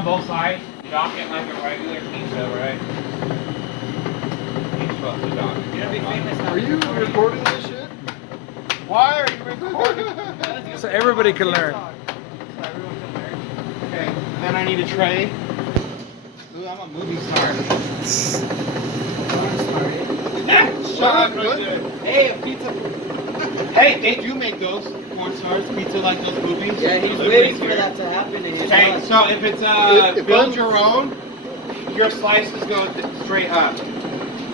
on both sides. Dock it like a regular pizza, right? You're supposed to dock it. You're gonna be famous now. Are you recording this shit? Why are you recording? So everybody can learn. So everyone can learn. Okay, then I need a tray. Ooh, I'm a movie star. Hey, a pizza. Hey, they do make those corn stars pizza like those movies. Yeah, he's waiting for that to happen in his Okay, life. so if it's If build I'm- your own, your slices go straight up.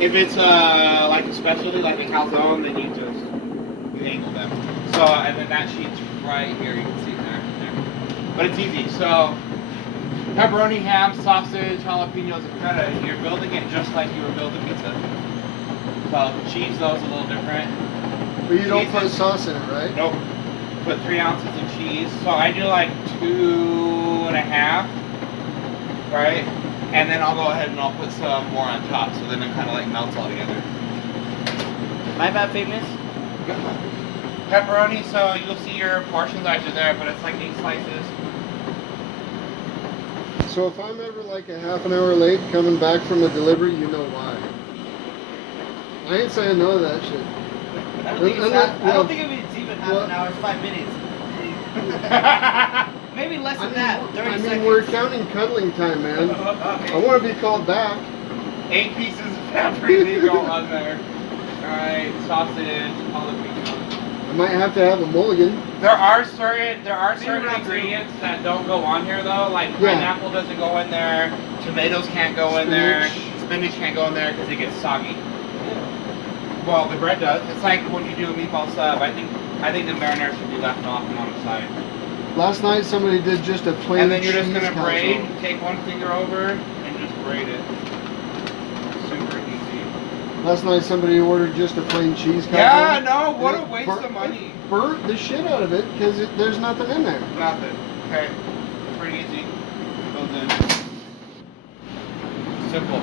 If it's like a specialty, like a calzone, then you angle them. So, and then that sheet's right here, you can see there. But it's easy. So, pepperoni, ham, sausage, jalapenos, and feta. You're building it just like you would build a pizza. So, cheese though is a little different. But you don't Cheese put is- sauce in it, right? Nope. Put 3 ounces of cheese. So I do like 2.5, right? And then I'll go ahead and I'll put some more on top, so then it kind of like melts all together. My bad, famous. Pepperoni, so you'll see your portion size are there, but it's like 8 slices. So if I'm ever like a half an hour late coming back from a delivery, you know why. I ain't saying no to that shit. I don't think it's, Unless- I don't think it's even half well- an hour. It's 5 minutes. Maybe less than that. 30 I mean, seconds. we're counting cuddling time, man. I Okay. want to be called back. 8 pieces of paprika go on there. Alright, sausage, jalapeno. I might have to have a mulligan. There are certain around ingredients that don't go on here though, like Yeah. pineapple doesn't go in there, tomatoes can't go in there, spinach can't go in there because it gets soggy. Well, the bread does. It's like when you do a meatball sub. I think the marinara should be left off and on the side. Last night somebody did just a plain And then you're just cheese gonna braid. calzone. Take one finger over and just braid it. Super easy. Last night somebody ordered just a plain cheese calzone. Yeah, no. What And a it waste burnt- of money. Burnt the shit out of it because there's nothing in there. Nothing. Okay. Pretty easy. Goes in. Simple.